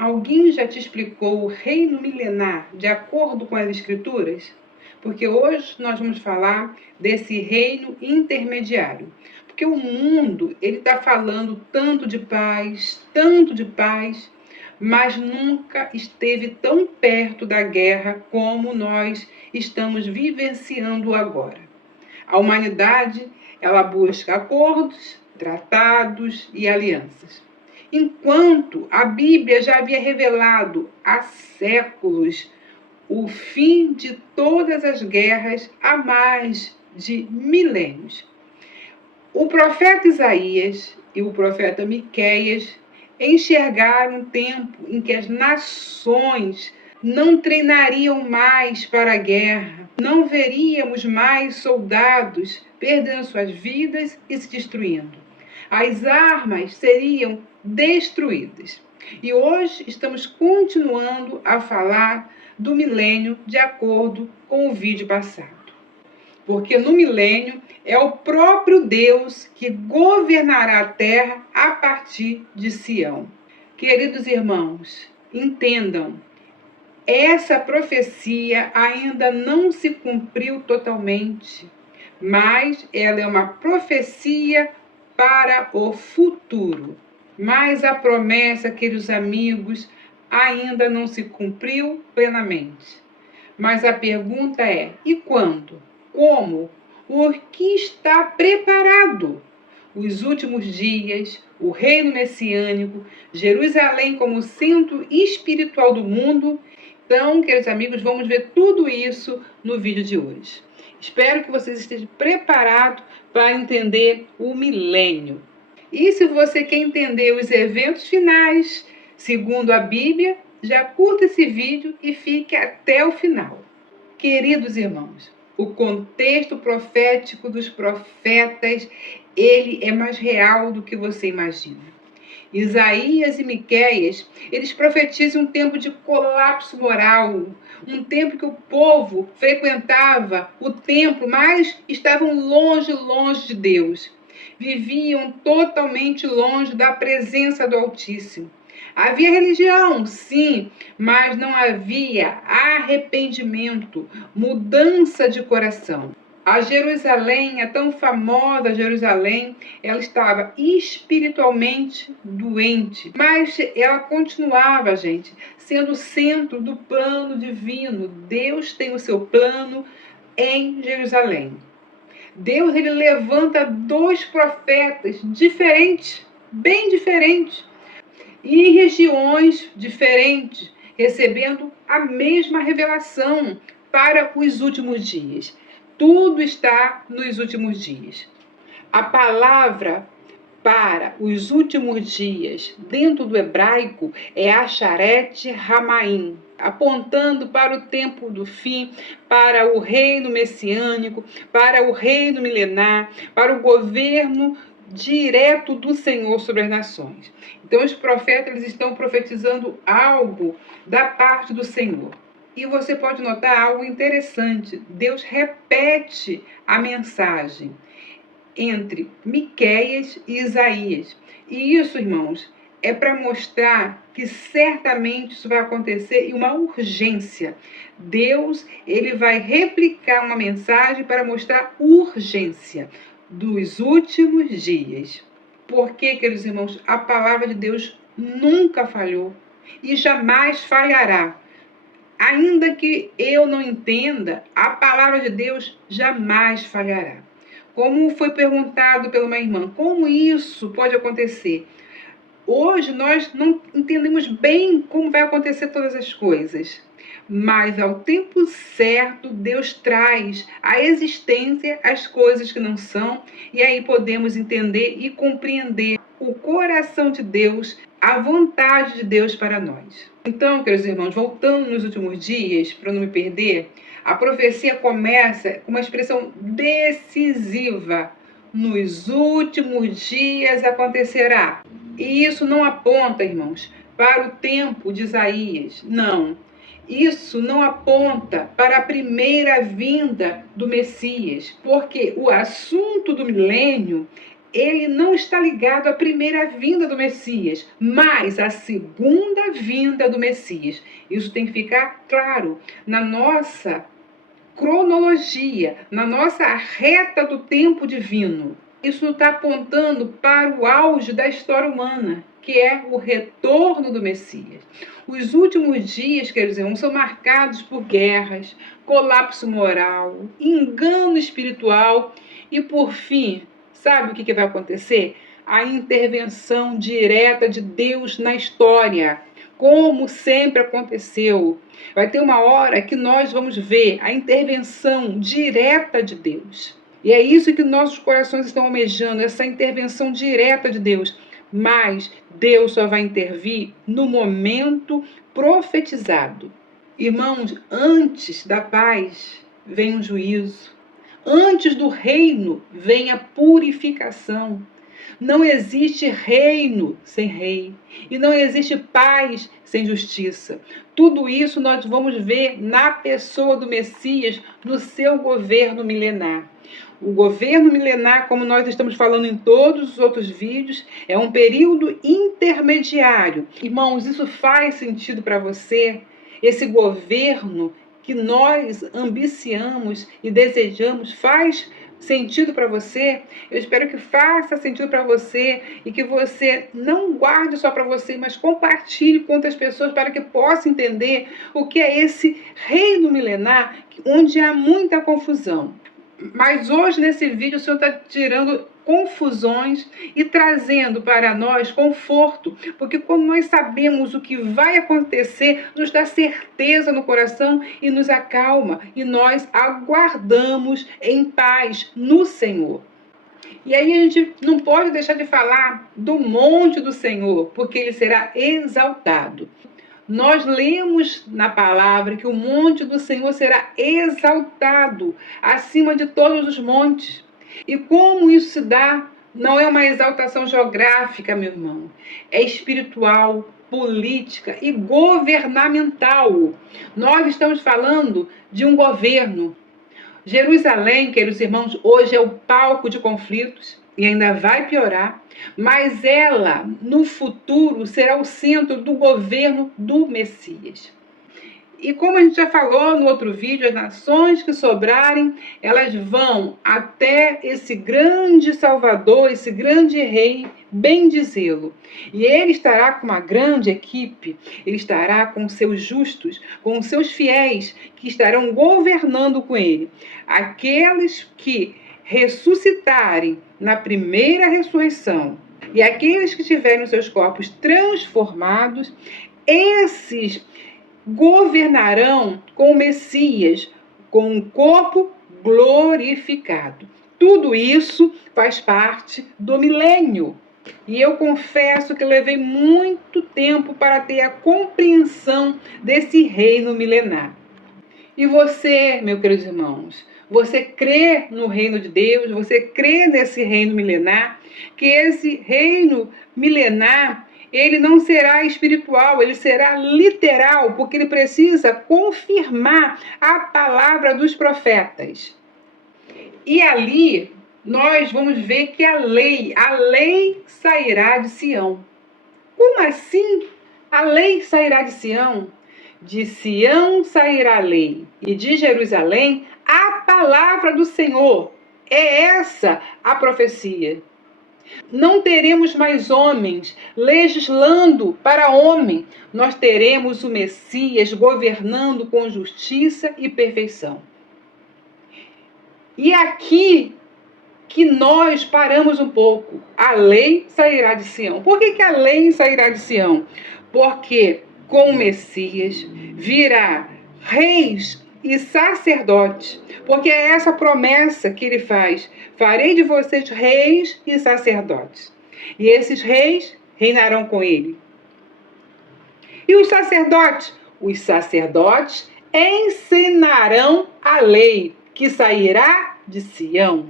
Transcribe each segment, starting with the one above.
Alguém já te explicou o reino milenar de acordo com as Escrituras? Porque hoje nós vamos falar desse reino intermediário. Porque o mundo ele está falando tanto de paz, mas nunca esteve tão perto da guerra como nós estamos vivenciando agora. A humanidade ela busca acordos, tratados e alianças. Enquanto a Bíblia já havia revelado há séculos o fim de todas as guerras há mais de milênios. O profeta Isaías e o profeta Miqueias enxergaram um tempo em que as nações não treinariam mais para a guerra, não veríamos mais soldados perdendo suas vidas e se destruindo. As armas seriam destruídas. E hoje estamos continuando a falar do milênio de acordo com o vídeo passado. Porque no milênio é o próprio Deus que governará a terra a partir de Sião. Queridos irmãos, entendam, essa profecia ainda não se cumpriu totalmente, mas ela é uma profecia para o futuro. Mas a promessa, queridos amigos, ainda não se cumpriu plenamente. Mas a pergunta é: e quando? Como? O que está preparado? Os últimos dias, o reino messiânico, Jerusalém como centro espiritual do mundo. Então, queridos amigos, vamos ver tudo isso no vídeo de hoje. Espero que vocês estejam preparados para entender o milênio. E se você quer entender os eventos finais, segundo a Bíblia, já curta esse vídeo e fique até o final. Queridos irmãos, o contexto profético dos profetas, ele é mais real do que você imagina. Isaías e Miqueias, eles profetizam um tempo de colapso moral, um tempo que o povo frequentava o templo, mas estavam longe de Deus. Viviam totalmente longe da presença do Altíssimo. Havia religião, sim, mas não havia arrependimento, mudança de coração. A Jerusalém, a tão famosa Jerusalém, ela estava espiritualmente doente, mas ela continuava, gente, sendo o centro do plano divino. Deus tem o seu plano em Jerusalém. Deus ele levanta 2 profetas diferentes, bem diferentes, e em regiões diferentes, recebendo a mesma revelação para os últimos dias. Tudo está nos últimos dias. A palavra para os últimos dias, dentro do hebraico, é Asharet Hamaim, apontando para o tempo do fim, para o reino messiânico, para o reino milenar, para o governo direto do Senhor sobre as nações. Então os profetas eles estão profetizando algo da parte do Senhor. E você pode notar algo interessante. Deus repete a mensagem entre Miqueias e Isaías. E isso, irmãos, é para mostrar que certamente isso vai acontecer em uma urgência. Deus, ele vai replicar uma mensagem para mostrar urgência dos últimos dias. Porque, queridos irmãos, a palavra de Deus nunca falhou e jamais falhará. Ainda que eu não entenda, a palavra de Deus jamais falhará. Como foi perguntado pela uma irmã, como isso pode acontecer? Hoje nós não entendemos bem como vai acontecer todas as coisas, mas ao tempo certo Deus traz à existência as coisas que não são, e aí podemos entender e compreender o coração de Deus, a vontade de Deus para nós. Então, queridos irmãos, voltando nos últimos dias, para não me perder, a profecia começa com uma expressão decisiva. Nos últimos dias acontecerá. E isso não aponta, irmãos, para o tempo de Isaías. Não. Isso não aponta para a primeira vinda do Messias, porque o assunto do milênio ele não está ligado à primeira vinda do Messias, mas à segunda vinda do Messias. Isso tem que ficar claro na nossa cronologia, na nossa reta do tempo divino. Isso está apontando para o auge da história humana, que é o retorno do Messias. Os últimos dias, quer dizer, são marcados por guerras, colapso moral, engano espiritual e, por fim, sabe o que vai acontecer? A intervenção direta de Deus na história, como sempre aconteceu. Vai ter uma hora que nós vamos ver a intervenção direta de Deus. E é isso que nossos corações estão almejando, essa intervenção direta de Deus. Mas Deus só vai intervir no momento profetizado. Irmãos, antes da paz vem o juízo. Antes do reino vem a purificação. Não existe reino sem rei. E não existe paz sem justiça. Tudo isso nós vamos ver na pessoa do Messias, no seu governo milenar. O governo milenar, como nós estamos falando em todos os outros vídeos, é um período intermediário. Irmãos, isso faz sentido para você? Esse governo que nós ambiciamos e desejamos faz sentido para você? Eu espero que faça sentido para você e que você não guarde só para você, mas compartilhe com outras pessoas para que possam entender o que é esse reino milenar, onde há muita confusão. Mas hoje, nesse vídeo, o Senhor está tirando confusões e trazendo para nós conforto, porque quando nós sabemos o que vai acontecer, nos dá certeza no coração e nos acalma, e nós aguardamos em paz no Senhor. E aí a gente não pode deixar de falar do monte do Senhor, porque ele será exaltado. Nós lemos na palavra que o monte do Senhor será exaltado acima de todos os montes. E como isso se dá? Não é uma exaltação geográfica, meu irmão. É espiritual, política e governamental. Nós estamos falando de um governo. Jerusalém, queridos irmãos, hoje é o palco de conflitos e ainda vai piorar, mas ela, no futuro, será o centro do governo do Messias. E como a gente já falou no outro vídeo, as nações que sobrarem, elas vão até esse grande Salvador, esse grande Rei, bendizê-lo. E ele estará com uma grande equipe, ele estará com seus justos, com seus fiéis, que estarão governando com ele. Aqueles que ressuscitarem na primeira ressurreição e aqueles que tiverem os seus corpos transformados, esses governarão com o Messias, com um corpo glorificado. Tudo isso faz parte do milênio. E eu confesso que levei muito tempo para ter a compreensão desse reino milenar. E você, meus queridos irmãos, você crê no reino de Deus? Você crê nesse reino milenar? Que esse reino milenar, ele não será espiritual, ele será literal, porque ele precisa confirmar a palavra dos profetas. E ali nós vamos ver que a lei sairá de Sião. Como assim? A lei sairá de Sião? De Sião sairá a lei, e de Jerusalém a palavra do Senhor. É essa a profecia. Não teremos mais homens legislando para homem. Nós teremos o Messias governando com justiça e perfeição. E aqui que nós paramos um pouco. A lei sairá de Sião. Por que a lei sairá de Sião? Porque com o Messias virá reis e sacerdotes, porque é essa promessa que ele faz: farei de vocês reis e sacerdotes, e esses reis reinarão com ele. E os sacerdotes? Os sacerdotes ensinarão a lei que sairá de Sião.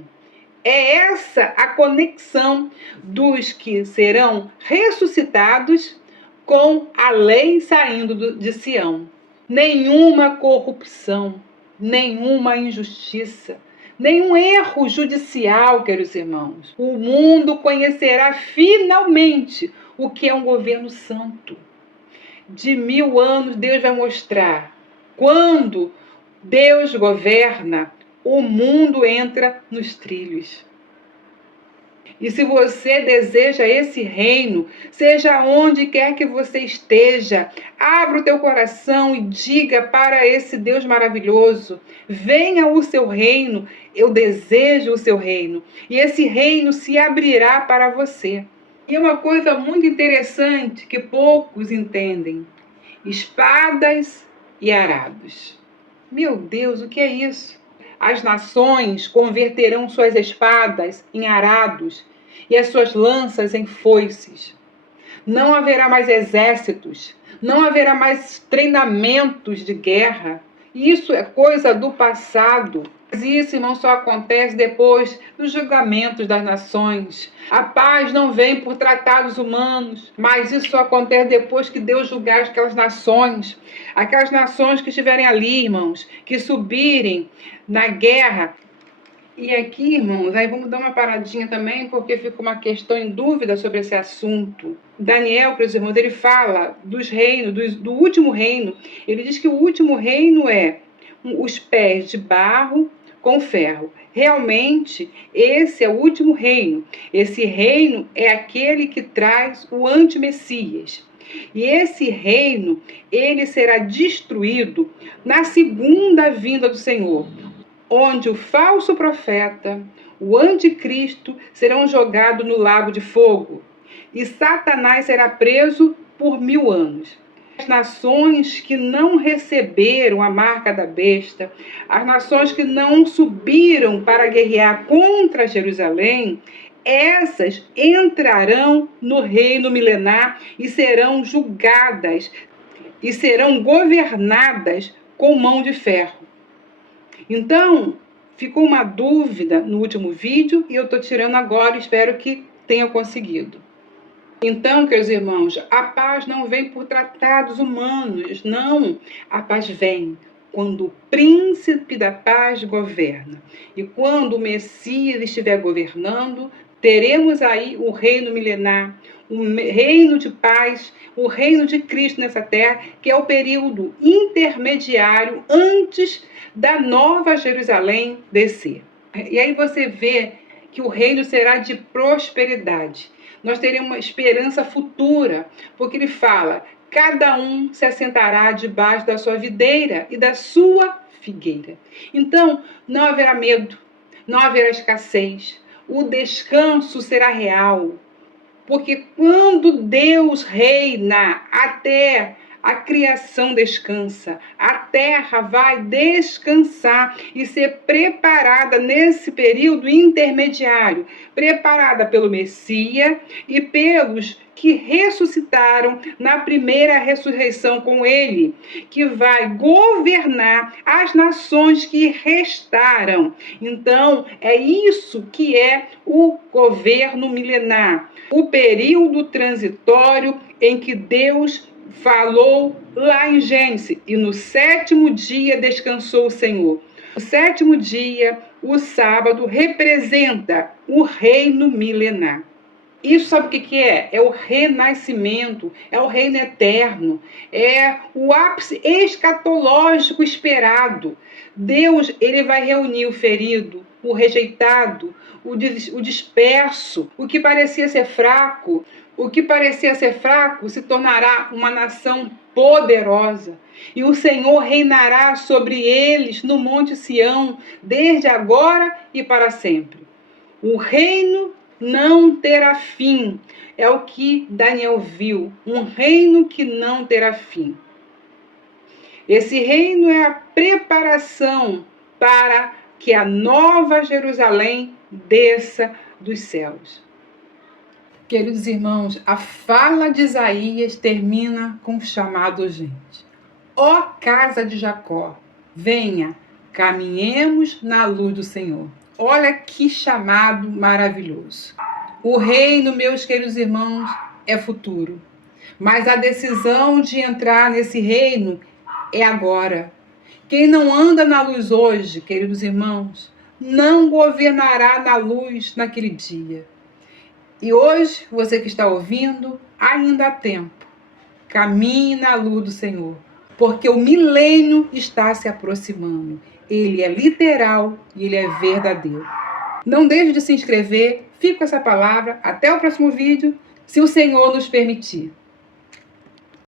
É essa a conexão dos que serão ressuscitados com a lei saindo de Sião. Nenhuma corrupção, nenhuma injustiça, nenhum erro judicial, queridos irmãos. O mundo conhecerá finalmente o que é um governo santo. De 1000 anos, Deus vai mostrar. Quando Deus governa, o mundo entra nos trilhos. E se você deseja esse reino, seja onde quer que você esteja, abra o teu coração e diga para esse Deus maravilhoso: venha o seu reino, eu desejo o seu reino. E esse reino se abrirá para você. E uma coisa muito interessante que poucos entendem: espadas e arados. Meu Deus, o que é isso? As nações converterão suas espadas em arados e as suas lanças em foices. Não haverá mais exércitos, não haverá mais treinamentos de guerra. Isso é coisa do passado. Mas isso, irmão, só acontece depois dos julgamentos das nações. A paz não vem por tratados humanos, mas isso só acontece depois que Deus julgar aquelas nações que estiverem ali, irmãos, que subirem na guerra. E aqui, irmãos, aí vamos dar uma paradinha também, porque fica uma questão em dúvida sobre esse assunto. Daniel, para os irmãos, ele fala dos reinos, do último reino. Ele diz que o último reino é os pés de barro com ferro. Realmente, esse é o último reino. Esse reino é aquele que traz o anti-Messias. E esse reino, ele será destruído na segunda vinda do Senhor, onde o falso profeta, o anticristo, serão jogados no lago de fogo. E Satanás será preso por 1000 anos. As nações que não receberam a marca da besta, as nações que não subiram para guerrear contra Jerusalém, essas entrarão no reino milenar e serão julgadas e serão governadas com mão de ferro. Então, ficou uma dúvida no último vídeo e eu estou tirando agora, espero que tenha conseguido. Então, queridos irmãos, a paz não vem por tratados humanos, não. A paz vem quando o príncipe da paz governa. E quando o Messias estiver governando, teremos aí o reino milenar, o reino de paz, o reino de Cristo nessa terra, que é o período intermediário antes da nova Jerusalém descer. E aí você vê que o reino será de prosperidade. Nós teremos uma esperança futura, porque ele fala: cada um se assentará debaixo da sua videira e da sua figueira. Então, não haverá medo, não haverá escassez, o descanso será real. Porque quando Deus reina, até a criação descansa, a terra vai descansar e ser preparada nesse período intermediário, preparada pelo Messias e pelos que ressuscitaram na primeira ressurreição com ele, que vai governar as nações que restaram. Então, é isso que é o governo milenar, o período transitório em que Deus falou lá em Gênesis: e no 7º dia descansou o Senhor. O 7º dia, o sábado, representa o reino milenar. Isso sabe o que é? É o renascimento, é o reino eterno, é o ápice escatológico esperado. Deus, ele vai reunir o ferido, o rejeitado, o disperso, o que parecia ser fraco. O que parecia ser fraco se tornará uma nação poderosa. E o Senhor reinará sobre eles no Monte Sião, desde agora e para sempre. O reino não terá fim. É o que Daniel viu. Um reino que não terá fim. Esse reino é a preparação para que a nova Jerusalém desça dos céus. Queridos irmãos, a fala de Isaías termina com um chamado urgente. Ó casa de Jacó, venha, caminhemos na luz do Senhor. Olha que chamado maravilhoso. O reino, meus queridos irmãos, é futuro. Mas a decisão de entrar nesse reino é agora. Quem não anda na luz hoje, queridos irmãos, não governará na luz naquele dia. E hoje, você que está ouvindo, ainda há tempo. Caminhe na luz do Senhor, porque o milênio está se aproximando. Ele é literal e ele é verdadeiro. Não deixe de se inscrever. Fique com essa palavra. Até o próximo vídeo, se o Senhor nos permitir.